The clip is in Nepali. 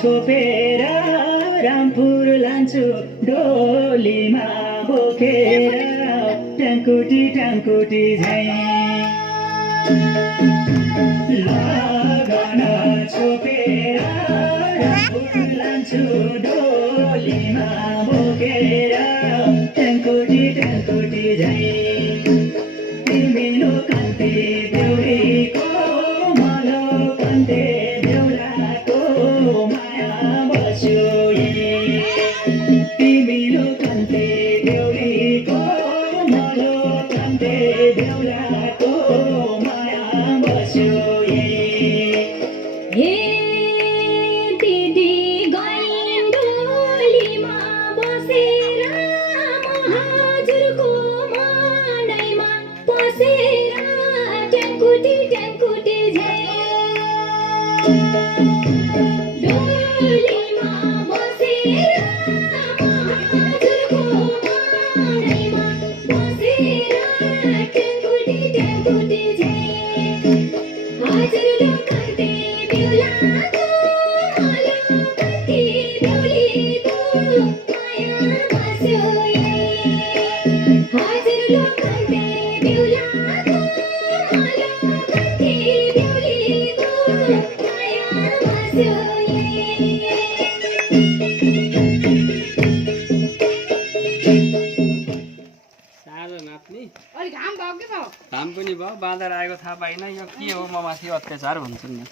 छोपेर रामपुर लान्छु डोलीमा बोकेर ट्याङ्कुटी ट्याङ्कुटी झै लगन छोपेर रामपुर लान्छु डोलीमा बोकेर ट्याङ्कुटी ट्याङ्कुटी झै तिमीलो कान्ति बेउरीको malo कान्ति बेउराको माया बस्यो तिमीलो कान्ति बेउरीको malo कान्ति बेउराको माया बस्यो हे दिदी गइन् डोलीमा बसेर हजुरको मडैमा बसेर ट्याङ्कुटी ट्याङ्कुटी झै डोलीमा बसेर हजुरको मडैमा बसेर ट्याङ्कुटी ट्याङ्कुटी झै हजुरले कान्ति बेउलाको malo कान्ति बेउलीको माया बस्यो हजुरले कान्ति बेउलाको malo कान्ति बेउलीको माया बस्यो सानो नाच्ने अलि घाम भयो के भयो घाम पनि भयो बाँदर आएको थाहा पाइन यो के हो म माथि अत्याचार भन्छन् नि